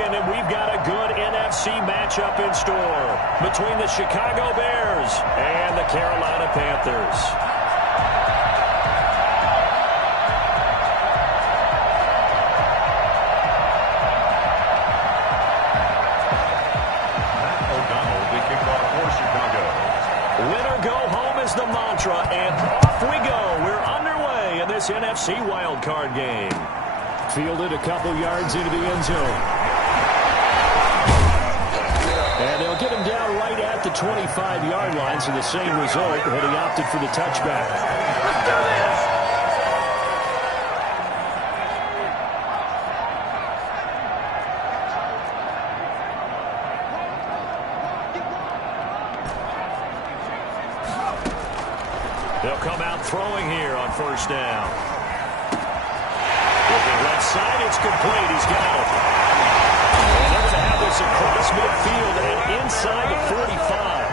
weekend, and we've got a good NFC matchup in store between the Chicago Bears and the Carolina Panthers. Winner go home is the mantra, and off we go. We're underway in this NFC wildcard game. Fielded a couple yards into the end zone. And they'll get him down right at the 25-yard line, so the same result, but he opted for the touchback. Let's do this! They'll come out throwing here on first down. With the left side, it's complete. He's got it. And they're going to have this across midfield and inside the 45.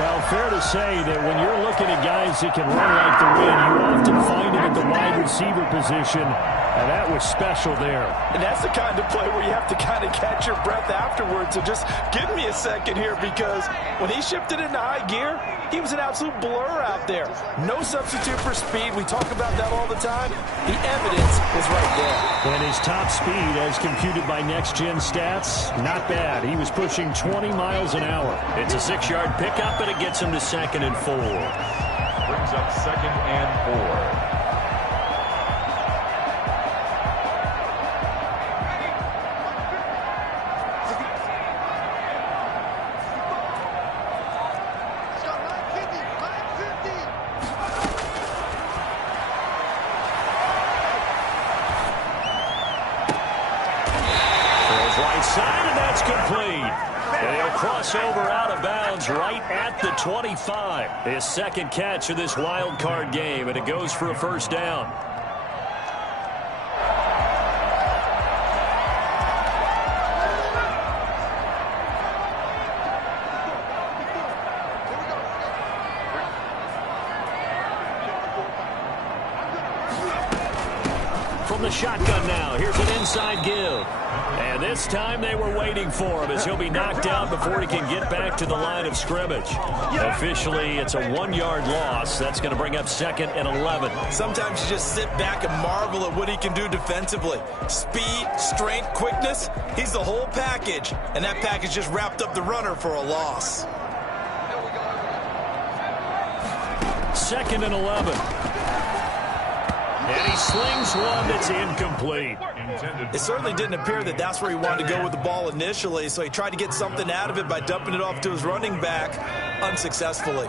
Well, fair to say that when you're looking at guys that can run like the wind, you often find him at the wide receiver position, and that was special there. And that's the kind of play where you have to kind of catch your breath afterwards. So just give me a second here, because when he shifted into high gear, he was an absolute blur out there. No substitute for speed. We talk about that all the time. The evidence is right there. And his top speed, as computed by next-gen stats, not bad. He was pushing 20 miles an hour. It's a 6-yard pickup, and it gets him to 2nd and 4. Brings up 2nd and 4. Side, and that's complete. And he'll cross over out of bounds right at the 25. His second catch of this wild card game, and it goes for a first down. From the shotgun now, here's an inside give. And this time they were waiting for him, as he'll be knocked out before he can get back to the line of scrimmage. Officially, it's a 1-yard loss. That's going to bring up 2nd and 11. Sometimes you just sit back and marvel at what he can do defensively. Speed, strength, quickness, he's the whole package. And that package just wrapped up the runner for a loss. 2nd and 11. And he slings one that's incomplete. It certainly didn't appear that that's where he wanted to go with the ball initially, so he tried to get something out of it by dumping it off to his running back unsuccessfully.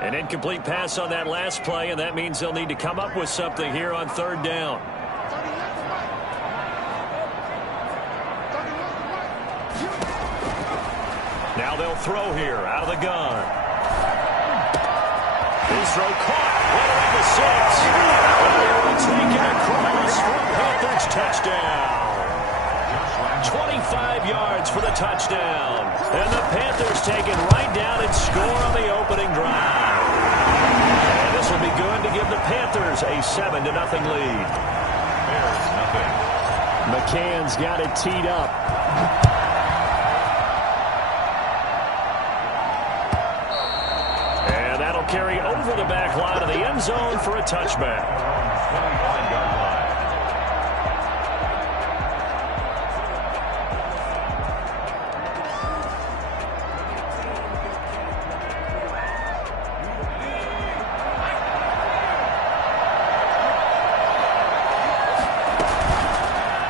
An incomplete pass on that last play, and that means they'll need to come up with something here on 3rd down. Now they'll throw here out of the gun. His throw caught. Right around the 6. Taken across for a Panthers touchdown. 25 yards for the touchdown. And the Panthers take it right down and score on the opening drive. And this will be good to give the Panthers a 7-0 lead. There's nothing. McCann's got it teed up. And that'll carry over the back line of the end zone for a touchback. 25-yard line.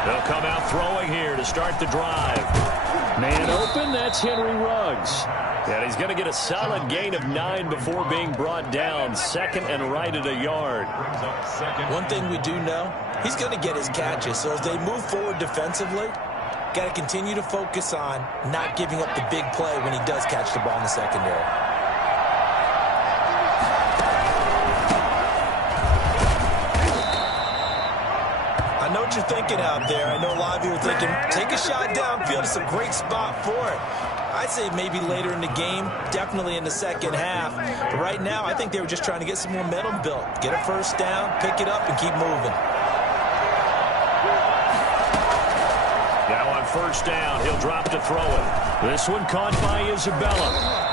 They'll come out throwing here to start the drive. Man open, that's Henry Ruggs. And he's going to get a solid gain of 9 before being brought down. 2nd and right at a yard. One thing we do know, he's going to get his catches. So as they move forward defensively, got to continue to focus on not giving up the big play when he does catch the ball in the secondary. I know what you're thinking out there. I know a lot of you are thinking, take a shot downfield. It's a great spot for it. I'd say maybe later in the game, definitely in the second half. But right now, I think they were just trying to get some momentum built. Get a first down, pick it up, and keep moving. Now on first down, he'll drop to throw it. This one caught by Isabella.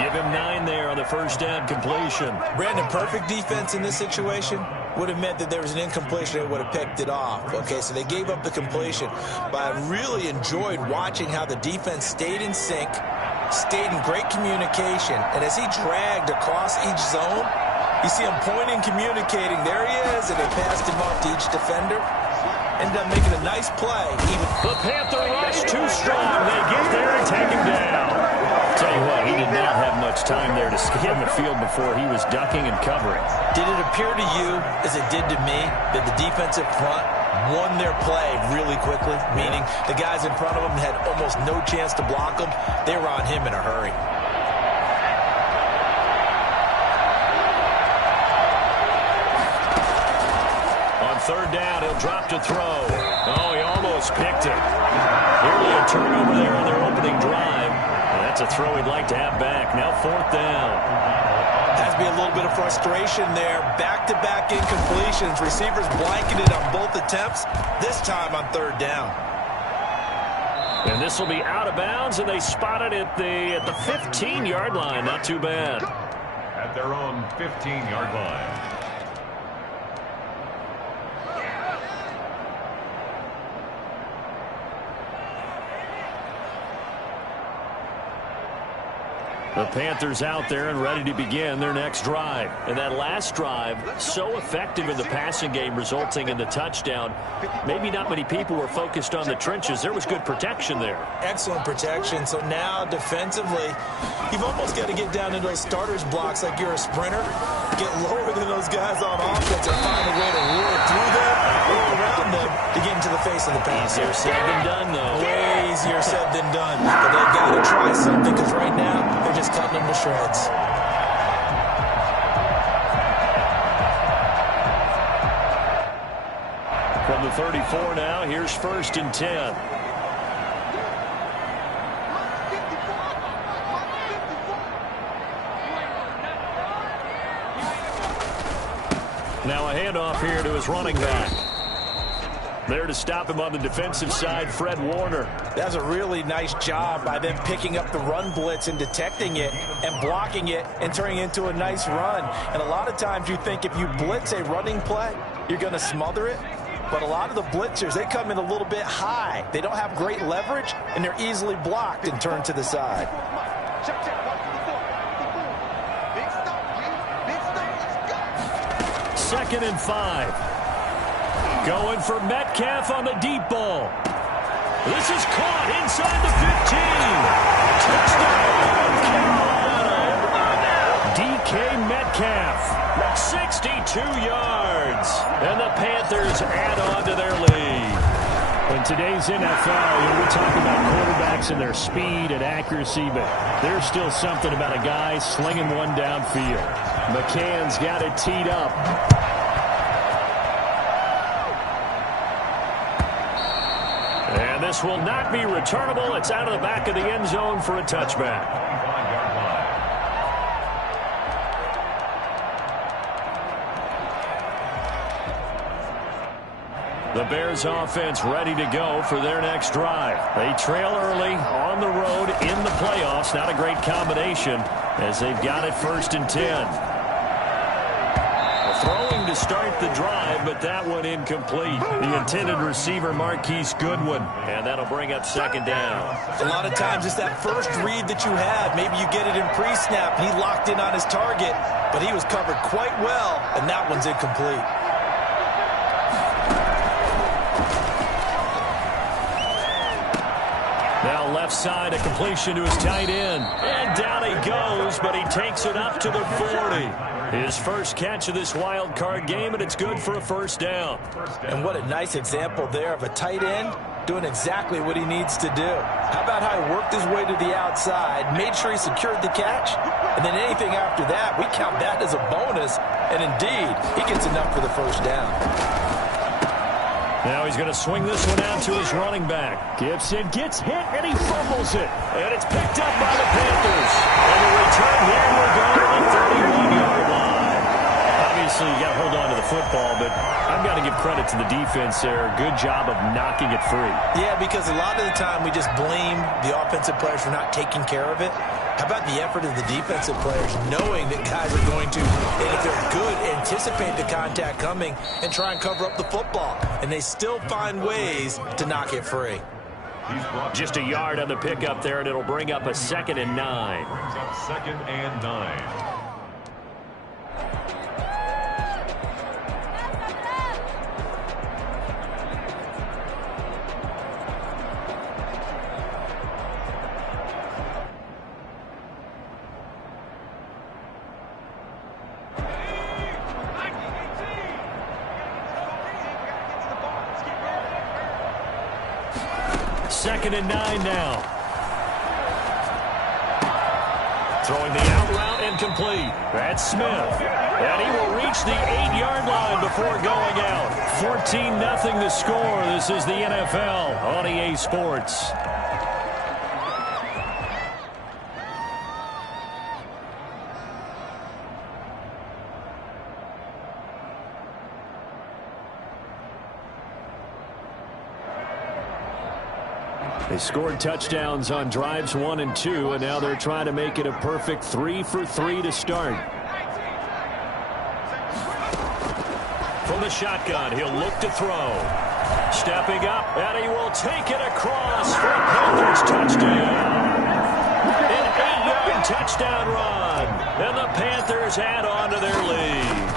Give him 9 there on the first down completion. Brandon, perfect defense in this situation would have meant that there was an incompletion that would have picked it off. Okay, so they gave up the completion. But I really enjoyed watching how the defense stayed in sync, stayed in great communication. And as he dragged across each zone, you see him pointing, communicating. There he is, and they passed him off to each defender. Ended up making a nice play. The Panther rush too strong. They get there and take him down. Tell you what, he did not have much time there to scan the field before he was ducking and covering. Did it appear to you, as it did to me, that the defensive front won their play really quickly? Meaning the guys in front of them had almost no chance to block him. They were on him in a hurry. On third down, he'll drop to throw. Oh, he almost picked it. Nearly a turnover there on their opening drive. That's a throw he'd like to have back. Now fourth down. Has to be a little bit of frustration there. Back-to-back incompletions. Receivers blanketed on both attempts, this time on third down. And this will be out of bounds, and they spot it at the 15-yard line. Not too bad. At their own 15-yard line. The Panthers out there and ready to begin their next drive. And that last drive, so effective in the passing game, resulting in the touchdown. Maybe not many people were focused on the trenches. There was good protection there. Excellent protection. So now defensively, you've almost got to get down into those starters blocks like you're a sprinter. Get lower than those guys on offense and find a way to roar through them or around them to get into the face of the pass. Easier said than done, though. Way easier said than done. But they've got to try something because right now they're just cutting them to shreds. From the 34 now, here's first and 10. Now a handoff here to his running back. There to stop him on the defensive side, Fred Warner. That's a really nice job by them picking up the run blitz and detecting it and blocking it and turning it into a nice run. And a lot of times you think if you blitz a running play, you're going to smother it. But a lot of the blitzers, they come in a little bit high. They don't have great leverage, and they're easily blocked and turned to the side. Second and 5. Going for Metcalf on the deep ball. This is caught inside the 15. Touchdown, Carolina. DK Metcalf, 62 yards. And the Panthers add on to their lead. In today's NFL, we talk about quarterbacks and their speed and accuracy, but there's still something about a guy slinging one downfield. McCann's got it teed up. And this will not be returnable. It's out of the back of the end zone for a touchback. The Bears offense ready to go for their next drive. They trail early on the road in the playoffs. Not a great combination as they've got it first and 10. Throwing to start the drive, but that one incomplete. The intended receiver, Marquise Goodwin, and that'll bring up second down. A lot of times it's that first read that you have. Maybe you get it in pre-snap, and he locked in on his target, but he was covered quite well, and that one's incomplete. Now left side, a completion to his tight end. And down he goes, but he takes it up to the 40. His first catch of this wild card game, and it's good for a first down. And what a nice example there of a tight end doing exactly what he needs to do. How about how he worked his way to the outside, made sure he secured the catch, and then anything after that, we count that as a bonus. And indeed, he gets enough for the first down. Now he's going to swing this one out to his running back. Gibson gets hit, and he fumbles it. And it's picked up by the Panthers. And the return here will go to the 31-yard line. Obviously, you got to hold on to the football, but I've got to give credit to the defense there. Good job of knocking it free. Yeah, because a lot of the time we just blame the offensive players for not taking care of it. How about the effort of the defensive players knowing that guys are going to, and if they're good, anticipate the contact coming and try and cover up the football. And they still find ways to knock it free. Just a yard on the pickup there, and it'll bring up a 2nd and 9. Brings up 2nd and 9. Second and 9 now. Throwing the out route incomplete. That's Smith. And he will reach the 8-yard line before going out. 14-0 the score. This is the NFL on EA Sports. They scored touchdowns on drives 1 and 2, and now they're trying to make it a perfect 3 for 3 to start. From the shotgun, he'll look to throw. Stepping up, and he will take it across for a Panthers touchdown. An 8-yard touchdown run, and the Panthers add on to their lead.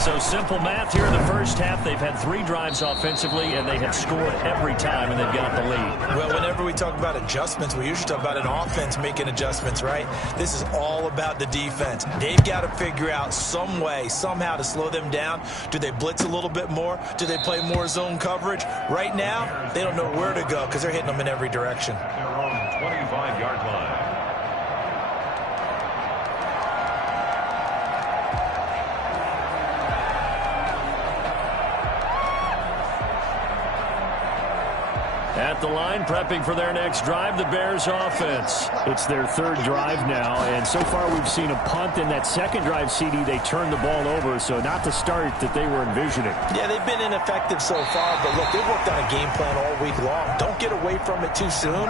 So simple math here in the first half. They've had 3 drives offensively, and they have scored every time, and they've got the lead. Well, whenever we talk about adjustments, we usually talk about an offense making adjustments, right? This is all about the defense. They've got to figure out some way, somehow to slow them down. Do they blitz a little bit more? Do they play more zone coverage? Right now, they don't know where to go because they're hitting them in every direction. They're on the 25-yard line. At the line, prepping for their next drive, the Bears offense. It's their 3rd drive now, and so far we've seen a punt. In that 2nd drive, CD, they turned the ball over, so not the start that they were envisioning. Yeah, they've been ineffective so far, but look, they've worked on a game plan all week long. Don't get away from it too soon.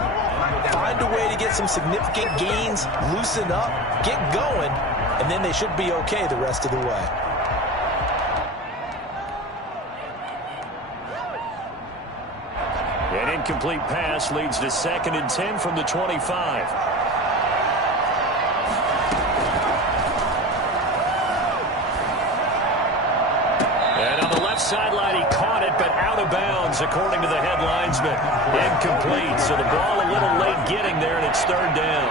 Find a way to get some significant gains, loosen up, get going, and then they should be okay the rest of the way. An incomplete pass leads to 2nd and 10 from the 25. And on the left sideline, he caught it, but out of bounds, according to the head linesman. Incomplete, so the ball a little late getting there, and it's 3rd down.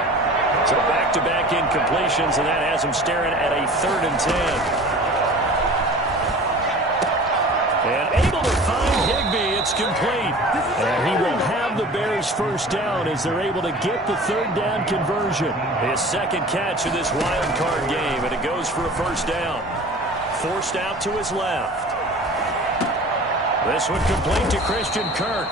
So back-to-back incompletions, and that has him staring at a 3rd and 10. And able to find Higbee. It's complete. And he will have the Bears' first down as they're able to get the 3rd down conversion. His 2nd catch of this wild card game, and it goes for a first down. Forced out to his left. This one complete to Christian Kirk.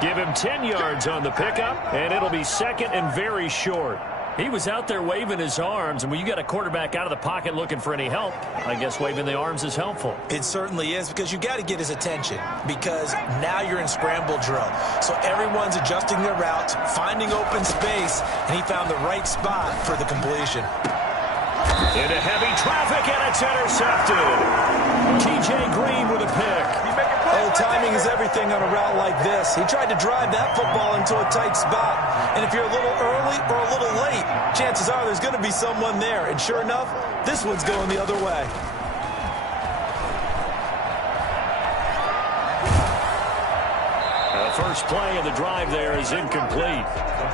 Give him 10 yards on the pickup, and it'll be 2nd and very short. He was out there waving his arms, and when you got a quarterback out of the pocket looking for any help, I guess waving the arms is helpful. It certainly is, because you got to get his attention, because now you're in scramble drill. So everyone's adjusting their routes, finding open space, and he found the right spot for the completion. Into heavy traffic, and it's intercepted. T.J. Green with a pick. Oh, timing is everything on a route like this. He tried to drive that football into a tight spot. And if you're a little early or a little late, chances are there's going to be someone there. And sure enough, this one's going the other way. The first play of the drive there is incomplete.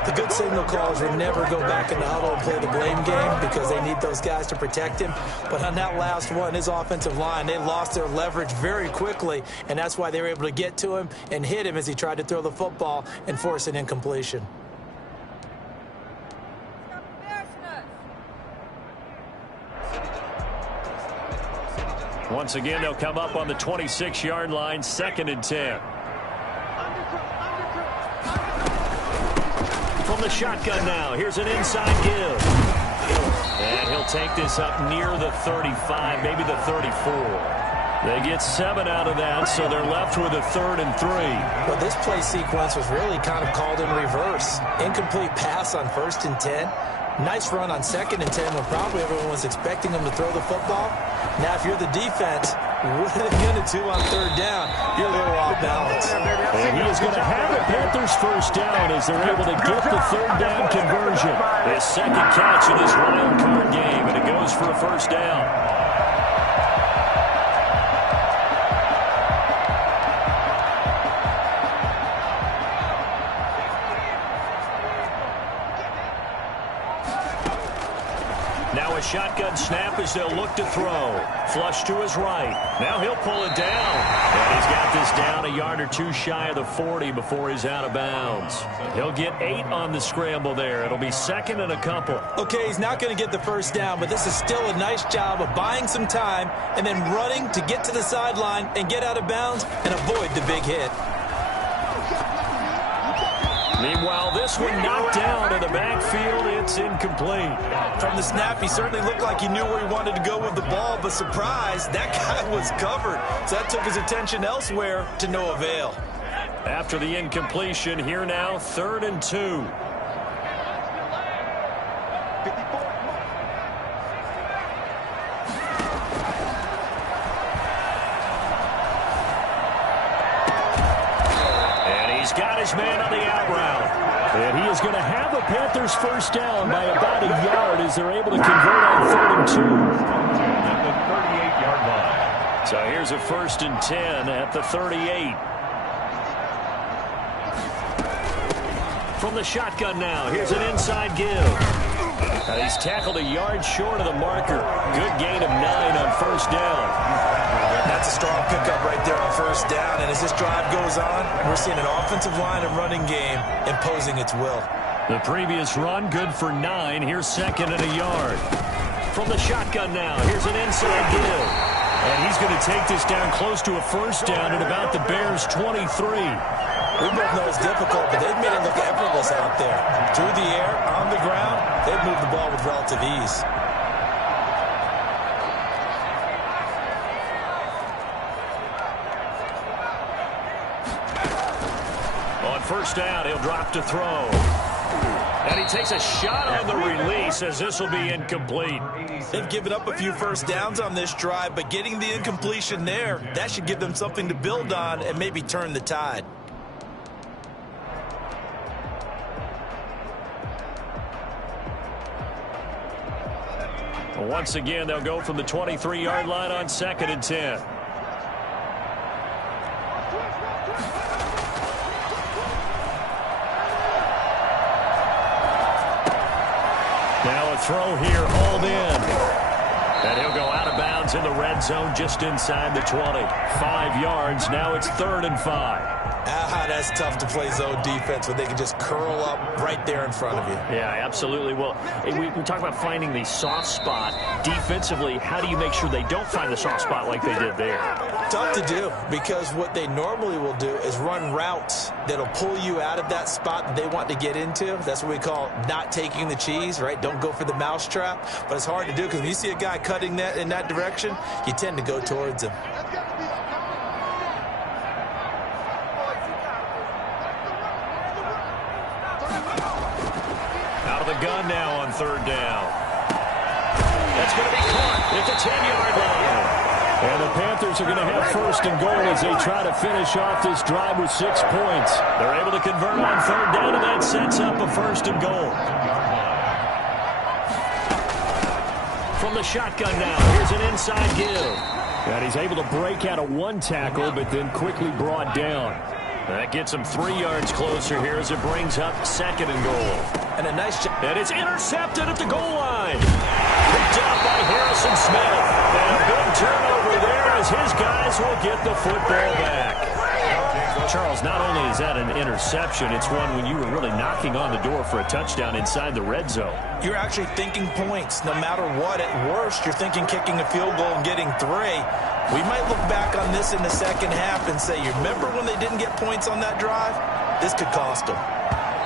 The good signal callers will never go back in the huddle and play the blame game because they need those guys to protect him. But on that last one, his offensive line, they lost their leverage very quickly, and that's why they were able to get to him and hit him as he tried to throw the football and force an incompletion. Once again, they'll come up on the 26-yard line, 2nd and 10. From the shotgun now, here's an inside give. And he'll take this up near the 35, maybe the 34. They get 7 out of that, so they're left with a 3rd and 3. Well, this play sequence was really kind of called in reverse. Incomplete pass on 1st and 10. Nice run on 2nd and 10 when probably everyone was expecting them to throw the football. Now, if you're the defense, what are they going to do on 3rd down? You're a little off balance. And he is going to have the Panthers first down as they're able to get the 3rd down conversion. His 2nd catch in this wild card game, and it goes for a first down. Now a shotgun snap as they'll look to throw. Flush to his right. Now he'll pull it down. And he's got this down a yard or 2 shy of the 40 before he's out of bounds. He'll get 8 on the scramble there. It'll be 2nd and a couple. Okay, he's not going to get the first down, but this is still a nice job of buying some time and then running to get to the sideline and get out of bounds and avoid the big hit. Meanwhile, this one knocked down in the backfield. It's incomplete. From the snap, he certainly looked like he knew where he wanted to go with the ball, but surprise, that guy was covered. So that took his attention elsewhere to no avail. After the incompletion, here now, 3rd and 2. Got his man on the out route. And he is going to have the Panthers first down by about a yard as they're able to convert on 3rd and 2. At the 38-yard line. So here's a 1st and 10 at the 38. From the shotgun now, here's an inside give. And he's tackled a yard short of the marker. Good gain of 9 on 1st down. That's a strong pickup right there on 1st down. And as this drive goes on, we're seeing an offensive line and running game imposing its will. The previous run, good for 9. Here's 2nd and a yard. From the shotgun now, here's an inside give. And he's going to take this down close to a 1st down at about the Bears' 23. We both know it's difficult, but they've made it look effortless out there. Through the air, on the ground, they've moved the ball with relative ease. On 1st down, he'll drop to throw. And he takes a shot on the release as this will be incomplete. They've given up a few 1st downs on this drive, but getting the incompletion there, that should give them something to build on and maybe turn the tide. Once again, they'll go from the 23-yard line on 2nd and 10. Now a throw here, hauled in. And he'll go out of bounds in the red zone just inside the 20. 5 yards, now it's 3rd and 5. That's tough to play zone defense when they can just curl up right there in front of you. Yeah, absolutely. Well, we talk about finding the soft spot. Defensively, how do you make sure they don't find the soft spot like they did there? Tough to do, because what they normally will do is run routes that'll pull you out of that spot that they want to get into. That's what we call not taking the cheese, right? Don't go for the mousetrap. But it's hard to do because when you see a guy cutting that in that direction, you tend to go towards him. Out of the gun now on 3rd down. That's going to be caught at the 10-yard line. And the Panthers are going to have 1st and goal as they try to finish off this drive with 6 points. They're able to convert on 3rd down, and that sets up a 1st and goal. From the shotgun now, here's an inside give. And he's able to break out of 1 tackle, but then quickly brought down. That gets him 3 yards closer here as it brings up 2nd and goal. And a nice job. And it's intercepted at the goal line. Picked up by Harrison Smith. And a big turnover there as his guys will get the football back. Charles, not only is that an interception, it's one when you were really knocking on the door for a touchdown inside the red zone. You're actually thinking points. No matter what, at worst, you're thinking kicking a field goal and getting 3. We might look back on this in the second half and say, you remember when they didn't get points on that drive? This could cost them.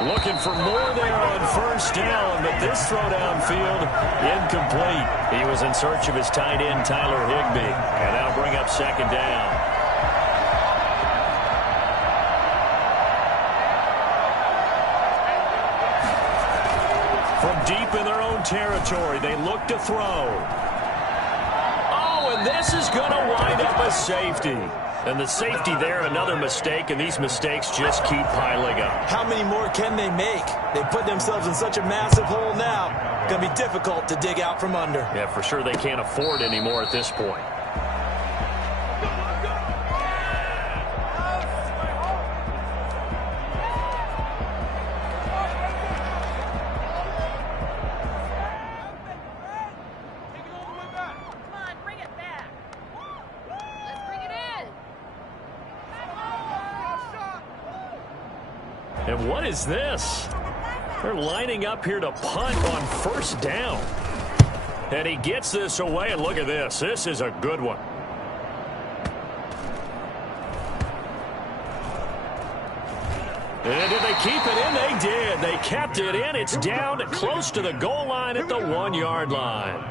Looking for more there on first down, but this throw downfield incomplete. He was in search of his tight end, Tyler Higbee, and that'll bring up second down. From deep in their own territory, they look to throw. Oh, and this is going to wind up a safety. And the safety there, another mistake, and these mistakes just keep piling up. How many more can they make? They put themselves in such a massive hole now. Going to be difficult to dig out from under. Yeah, for sure they can't afford any more at this point. And what is this? They're lining up here to punt on first down. And he gets this away, and look at this. This is a good one. And did they keep it in? They did. They kept it in. It's down close to the goal line at the 1-yard line.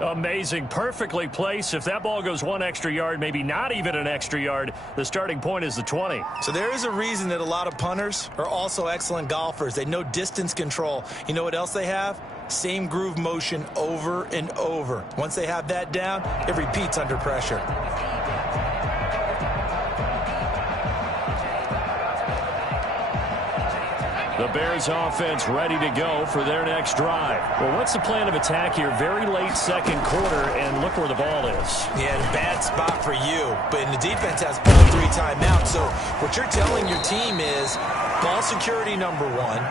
Amazing. Perfectly placed. If that ball goes one extra yard, maybe not even an extra yard, the starting point is the 20. So there is a reason that a lot of punters are also excellent golfers. They know distance control. You know what else they have? Same groove motion over and over. Once they have that down, it repeats under pressure. The Bears offense ready to go for their next drive. Well, what's the plan of attack here? Very late second quarter, and look where the ball is. Yeah, bad spot for you. But the defense has all 3 timeouts. So what you're telling your team is ball security number 1.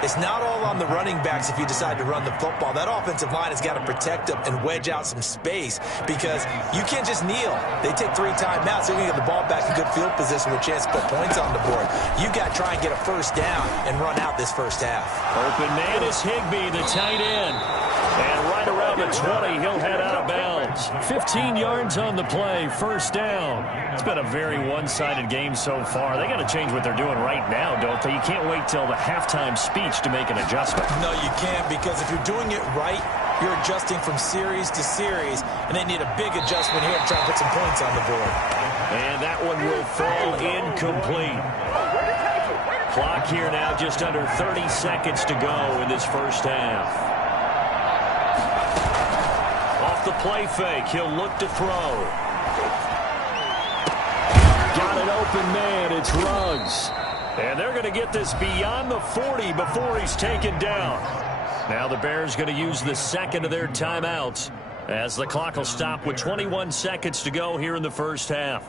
It's not all on the running backs if you decide to run the football. That offensive line has got to protect them and wedge out some space because you can't just kneel. They take 3 timeouts. They're going to get the ball back in good field position with a chance to put points on the board. You got to try and get a first down and run out this first half. Open man is Higbee, the tight end. And right around the 20, he'll head out of bounds. 15 yards on the play, first down. It's been a very one-sided game so far. They got to change what they're doing right now, don't they? You can't wait till the halftime speech to make an adjustment. No, you can't, because if you're doing it right, you're adjusting from series to series, and they need a big adjustment here to try and put some points on the board. And that one will fall incomplete. Clock here now, just under 30 seconds to go in this first half. Off the play fake, he'll look to throw. Got an open man, it's Ruggs. And they're going to get this beyond the 40 before he's taken down. Now the Bears going to use the second of their timeouts as the clock will stop with 21 seconds to go here in the first half.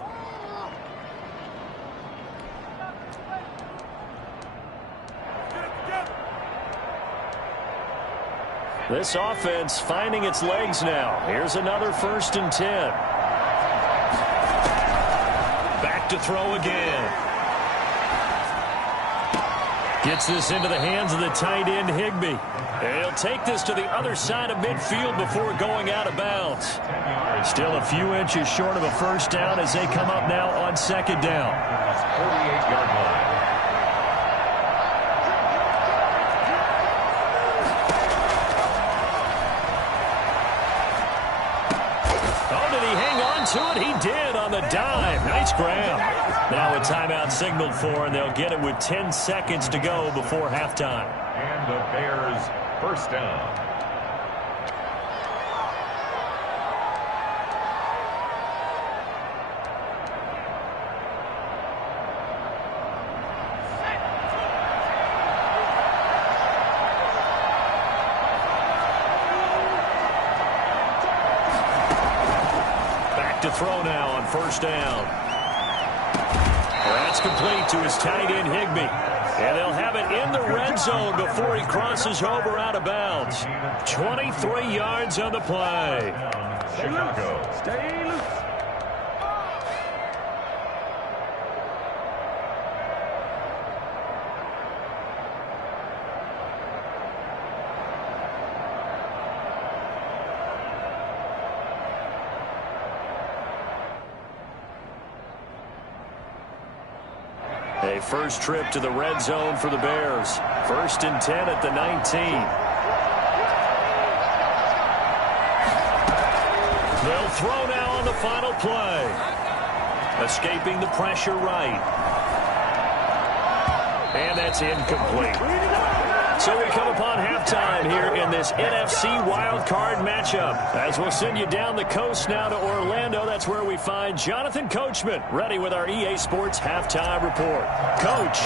This offense finding its legs now. Here's another 1st and 10. Back to throw again. Gets this into the hands of the tight end, Higbee. And he'll take this to the other side of midfield before going out of bounds. Still a few inches short of a first down as they come up now on second down. 48-yard line. Oh, did he hang on to it? He did on the dive. Nice grab. Now a timeout signaled for, and they'll get it with 10 seconds to go before halftime. And the Bears first down. Back to throw now on first down. That's complete to his tight end, Higbee. And they'll have it in the red zone before he crosses over out of bounds. 23 yards on the play. Chicago, stay loose. A first trip to the red zone for the Bears. 1st and 10 at the 19. They'll throw now on the final play. Escaping the pressure right. And that's incomplete. So we come upon halftime here in this NFC wildcard matchup. As we'll send you down the coast now to Orlando, that's where we find Jonathan Coachman, ready with our EA Sports halftime report. Coach,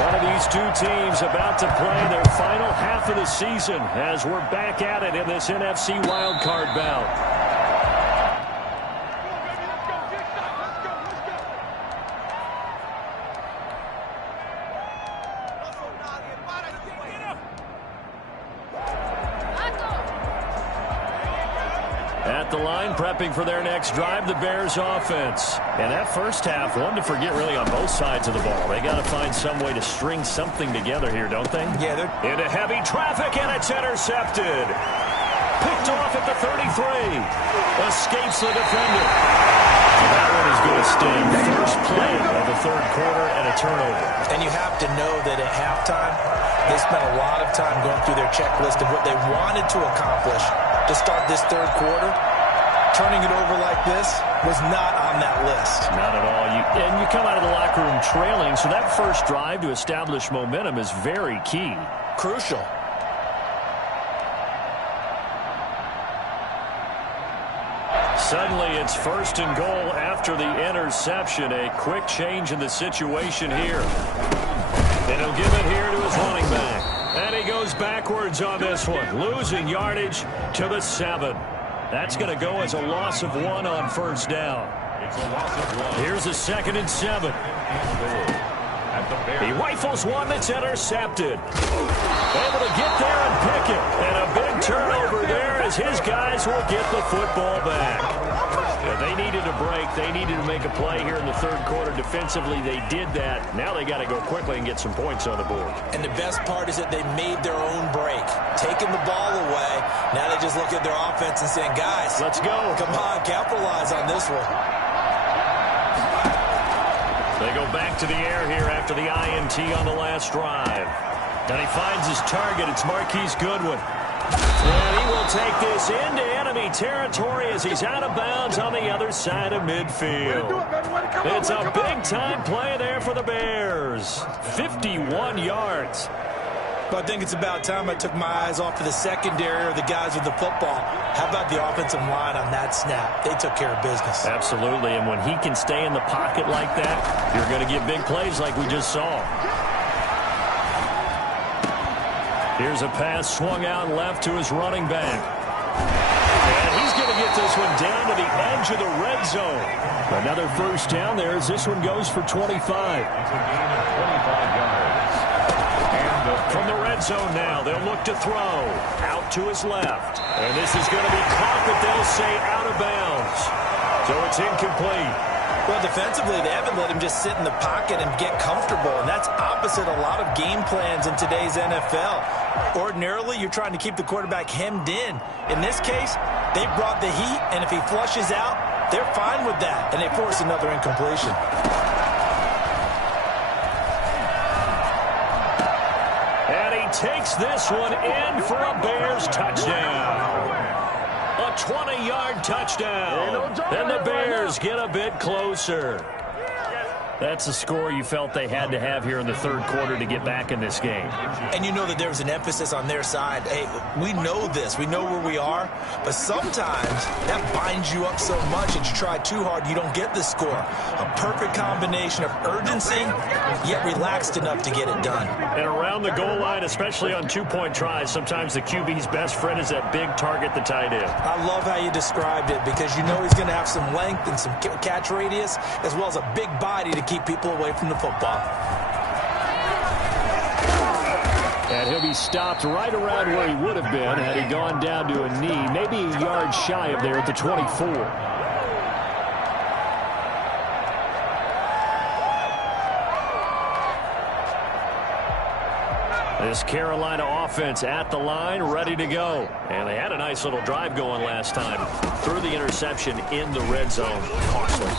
one of these two teams about to play their final half of the season as we're back at it in this NFC wildcard bout. At the line, prepping for their next drive, the Bears offense. And that first half, one to forget really on both sides of the ball. They got to find some way to string something together here, don't they? Yeah, they're into heavy traffic, and it's intercepted. Picked off at the 33. Escapes the defender. That one is going to sting. First play of the third quarter and a turnover. And you have to know that at halftime, they spent a lot of time going through their checklist of what they wanted to accomplish to start this third quarter. Turning it over like this was not on that list. Not at all. And you come out of the locker room trailing, so that first drive to establish momentum is very key. Crucial. Suddenly, it's 1st and goal after the interception. A quick change in the situation here. And he'll give it here to his running back. And he goes backwards on this one, losing yardage to the 7. That's going to go as a loss of 1 on first down. Here's a 2nd and 7. He rifles one that's intercepted. Able to get there and pick it. And a big turnover there as his guys will get the football back. They needed a break. They needed to make a play here in the third quarter. Defensively, they did that. Now they got to go quickly and get some points on the board. And the best part is that they made their own break. Taking the ball away. Now they just look at their offense and saying, guys, let's go. Come on, capitalize on this one. They go back to the air here after the INT on the last drive. And he finds his target. It's Marquise Goodwin. And he will take this into enemy territory as he's out of bounds on the other side of midfield. It's a big-time play there for the Bears. 51 yards. But I think it's about time I took my eyes off of the secondary or the guys with the football. How about the offensive line on that snap? They took care of business. Absolutely, and when he can stay in the pocket like that, you're going to get big plays like we just saw. Here's a pass swung out left to his running back. And he's going to get this one down to the edge of the red zone. Another first down there as this one goes for 25. From the red zone now, they'll look to throw. Out to his left. And this is going to be caught, but they'll say out of bounds. So it's incomplete. Well, defensively, they haven't let him just sit in the pocket and get comfortable, and that's opposite a lot of game plans in today's NFL. Ordinarily, you're trying to keep the quarterback hemmed in. In this case, they brought the heat, and if he flushes out, they're fine with that, and they force another incompletion. And he takes this one in for a Bears touchdown. A 20-yard touchdown. And the Bears get a bit closer. That's a score you felt they had to have here in the third quarter to get back in this game. And you know that there was an emphasis on their side. Hey, we know this. We know where we are. But sometimes that binds you up so much that you try too hard, you don't get the score. A perfect combination of urgency, yet relaxed enough to get it done. And around the goal line, especially on two-point tries, sometimes the QB's best friend is that big target, the tight end. I love how you described it because you know he's going to have some length and some catch radius as well as a big body to keep people away from the football. And he'll be stopped right around where he would have been had he gone down to a knee, maybe a yard shy of there at the 24. This Carolina offense at the line, ready to go. And they had a nice little drive going last time. Threw the interception in the red zone. Costly.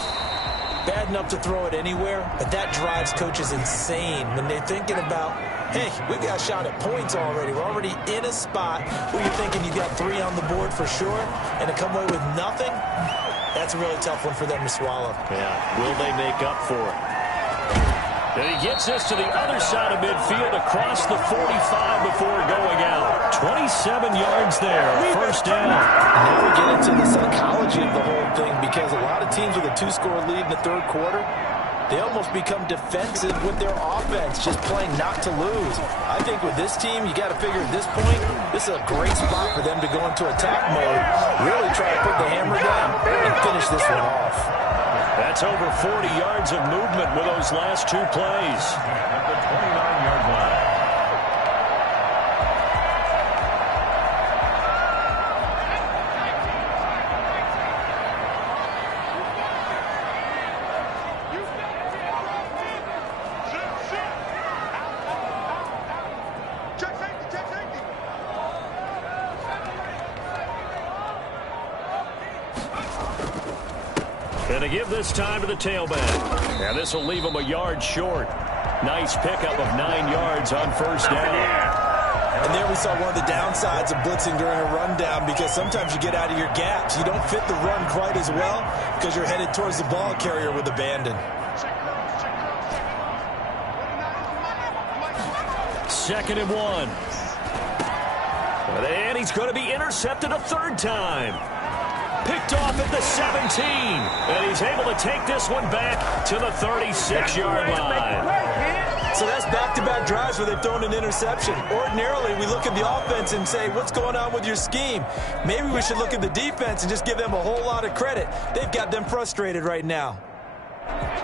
bad enough to throw it anywhere, but that drives coaches insane when they're thinking about, hey, we've got a shot at points already. We're already in a spot where you're thinking you got 3 on the board for sure, and to come away with nothing, that's a really tough one for them to swallow. Yeah, will they make up for it? And he gets this to the other side of midfield across the 45 before going out. 27 yards there, first down. Now we get into the psychology of the whole thing, because a lot of teams with a 2-score lead in the third quarter, they almost become defensive with their offense, just playing not to lose. I think with this team, you got to figure at this point, this is a great spot for them to go into attack mode, really try to put the hammer down and finish this one off. That's over 40 yards of movement with those last 2 plays. At the 29-yard line. And to give this time to the tailback. And this will leave him a yard short. Nice pickup of 9 yards on first down. And there we saw one of the downsides of blitzing during a rundown, because sometimes you get out of your gaps. You don't fit the run quite as well because you're headed towards the ball carrier with abandon. 2nd and 1. And he's going to be intercepted a 3rd time. Picked off at the 17. And he's able to take this one back to the 36-yard line. So that's back-to-back drives where they've thrown an interception. Ordinarily, we look at the offense and say, what's going on with your scheme? Maybe we should look at the defense and just give them a whole lot of credit. They've got them frustrated right now.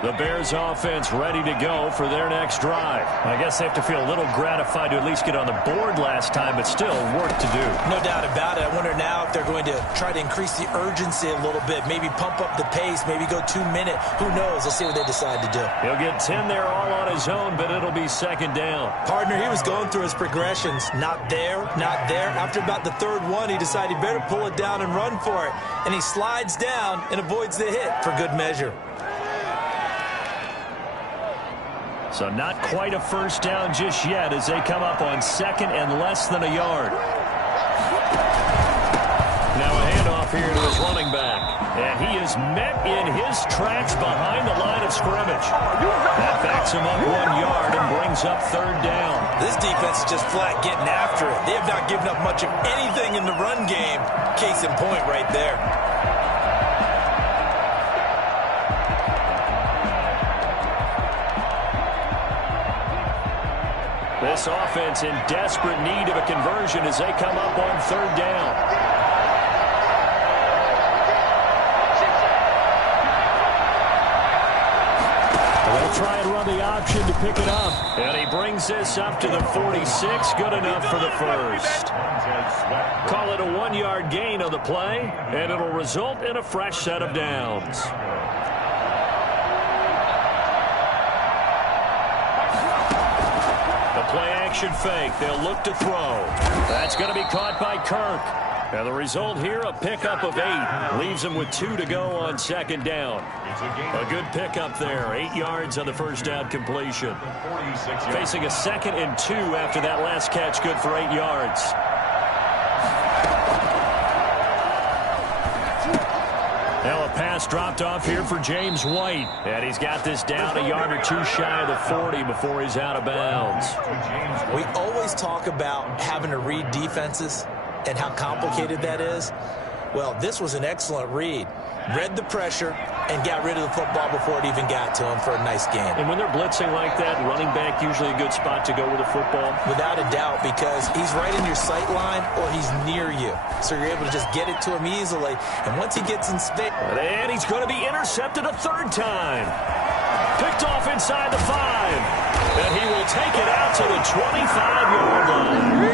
The Bears offense ready to go for their next drive. I guess they have to feel a little gratified to at least get on the board last time, but still work to do. No doubt about it. I wonder now if they're going to try to increase the urgency a little bit, maybe pump up the pace, maybe go 2-minute. Who knows? Let's see what they decide to do. He'll get 10 there all on his own, but it'll be 2nd down. Partner, he was going through his progressions. Not there, not there. After about the 3rd one, he decided he better pull it down and run for it. And he slides down and avoids the hit for good measure. So not quite a first down just yet as they come up on 2nd and less than a yard. Now a handoff here to his running back. And he is met in his tracks behind the line of scrimmage. That backs him up 1 yard and brings up 3rd down. This defense is just flat getting after it. They have not given up much of anything in the run game. Case in point right there. This offense in desperate need of a conversion as they come up on 3rd down. They'll try and run the option to pick it up. And he brings this up to the 46. Good enough for the first. Call it a 1-yard gain on the play, and it'll result in a fresh set of downs. Play-action fake. They'll look to throw. That's going to be caught by Kirk. And the result here, a pickup of 8. Leaves him with 2 to go on 2nd down. A good pickup there. 8 yards on the first down completion. Facing a 2nd and 2 after that last catch. Good for 8 yards. Now a pass dropped off here for James White. And he's got this down a yard or 2 shy of the 40 before he's out of bounds. We always talk about having to read defenses and how complicated that is. Well, this was an excellent read. Read the pressure and got rid of the football before it even got to him for a nice game. And when they're blitzing like that, running back usually a good spot to go with the football? Without a doubt, because he's right in your sight line or he's near you. So you're able to just get it to him easily. And once he gets in space... And he's going to be intercepted a 3rd time. Picked off inside the 5. And he will take it out to the 25-yard line.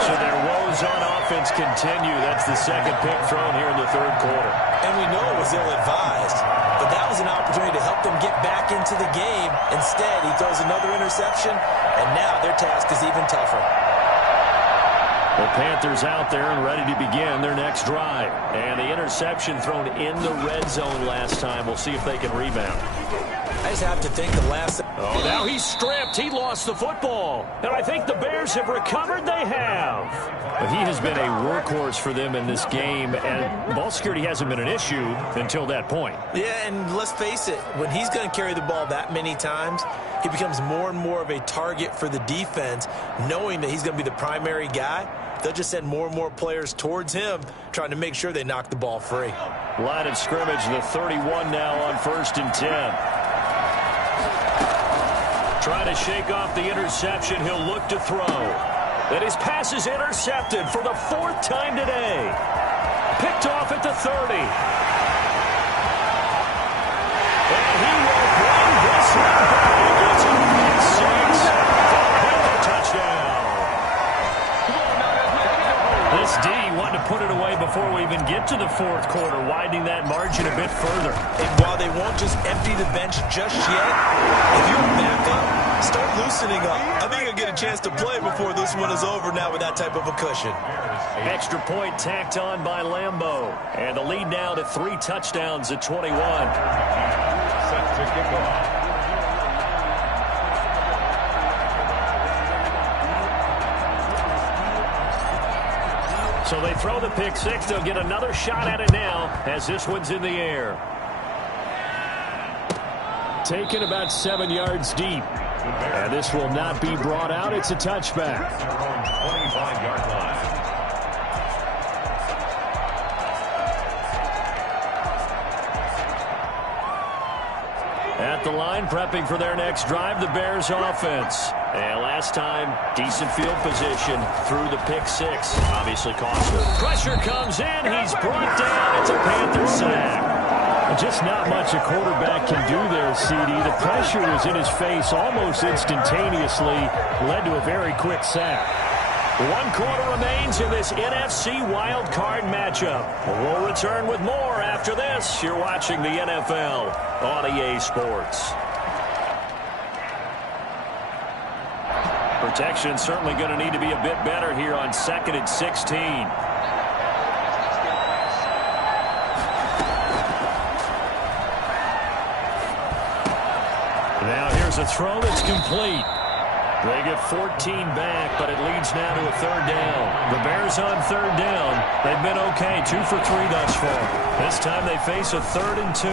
So their woes on offense continue. That's the 2nd pick thrown here in the 3rd quarter. And we know it was ill-advised, but that was an opportunity to help them get back into the game. Instead, he throws another interception, and now their task is even tougher. The Panthers out there and ready to begin their next drive. And the interception thrown in the red zone last time. We'll see if they can rebound. I just have to think the last... Oh, now he's stripped. He lost the football. And I think the Bears have recovered. They have. But he has been a workhorse for them in this game, and ball security hasn't been an issue until that point. Yeah, and let's face it, when he's going to carry the ball that many times, he becomes more and more of a target for the defense, knowing that he's going to be the primary guy. They'll just send more and more players towards him, trying to make sure they knock the ball free. Line of scrimmage, the 31 now on 1st and 10. Trying to shake off the interception. He'll look to throw. And his pass is intercepted for the 4th time today. Picked off at the 30. And he will bring this one back. It's a big 6 for a Panther touchdown. This D wanted to put it away before we even get to the 4th quarter, widening that margin a bit further. And while they won't just empty the bench just yet, if you're back up, start loosening up. I think you'll get a chance to play before this one is over now with that type of a cushion. Extra point tacked on by Lambeau. And the lead now to 3 touchdowns at 21. Set to kick off. So they throw the pick 6. They'll get another shot at it now as this one's in the air. Taken about 7 yards deep. And this will not be brought out. It's a touchback. 25-yard line. At the line, prepping for their next drive, the Bears offense. And last time, decent field position through the pick 6. Obviously cost them. Pressure comes in. He's brought down. It's a Panther sack. Just not much a quarterback can do there, CD. The pressure was in his face almost instantaneously. Led to a very quick sack. 1 quarter remains in this NFC wildcard matchup. We'll return with more after this. You're watching the NFL on EA Sports. Protection certainly going to need to be a bit better here on 2nd and 16. Now here's a throw that's complete. They get 14 back, but it leads now to a 3rd down. The Bears on 3rd down. They've been okay, 2 for 3 thus far. This time they face a 3rd and 2.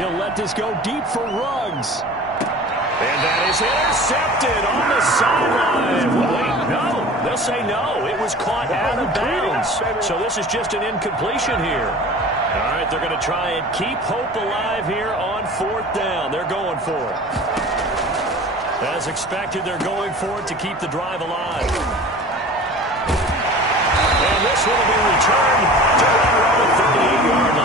He'll let this go deep for Ruggs. And that is intercepted on the sideline. Wait, no. They'll say no. It was caught out of bounds. So this is just an incompletion here. All right, they're going to try and keep hope alive here on 4th down. They're going for it. As expected, they're going for it to keep the drive alive. And this will be returned to right around the 38-yard line.